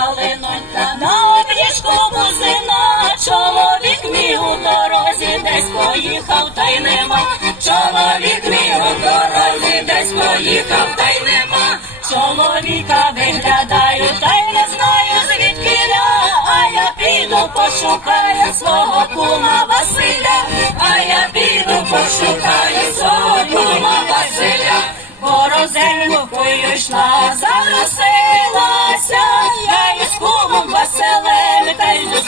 калинонька, на обріжку бузина, чоловік мій у дорозі десь поїхав, та й нема. Чоловік мій у дорозі десь поїхав, та й нема. Чоловіка виглядаю, та й не знаю звідки а я піду пошукаю свого кума Василя, а я піду пошукаю свого кума Василя. Борозенькою йшла, заросилася,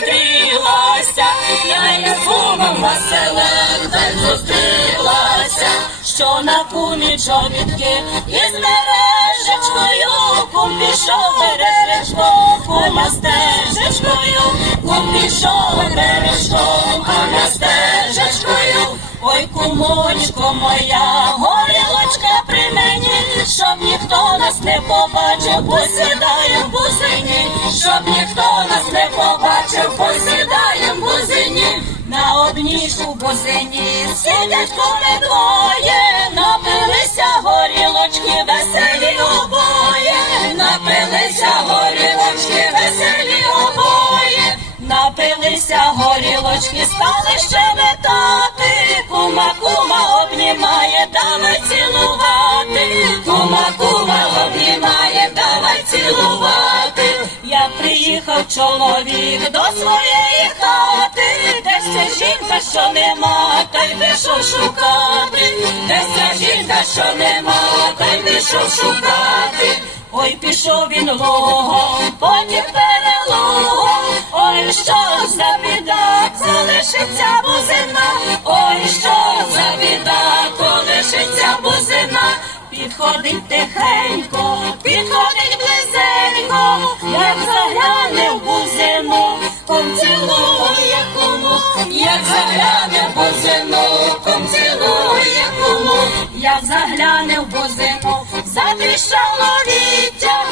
зустрілася, я із кумом Василем зустрілася, що на кумі чобітки із мережечкою, кум пішов мережечком, кума стежечкою, кум пішов мережком, а я стежечкою. Ой, кумочко моя, горілочка при мені, щоб ніхто нас не побачив, посідаю в бузині, щоб ніхто нас не побачив, посідаю в бузині. На одній бузині сидять коли двоє, напилися горілочки, веселі обоє, напилися горілочки, веселі обоє. Напилися горілочки, стали щебетати, кума, кума обнімає, давай цілувати, кума, кума обнімає, давай цілувати. Чоловік до своєї хати, десь ця жінка, що нема, та й пішов шукати, десь ця жінка, що нема, та й пішов шукати. Ой, пішов він лугом, потім перелугом, ой, що за біда, залишиться бузина, ой, що за біда, колишиться бузина, підходить тихенько, підходить близенько, як ком цілує кому, як загляне в бузину, ком цілує кому, як загляне в бузину, затріщало віття,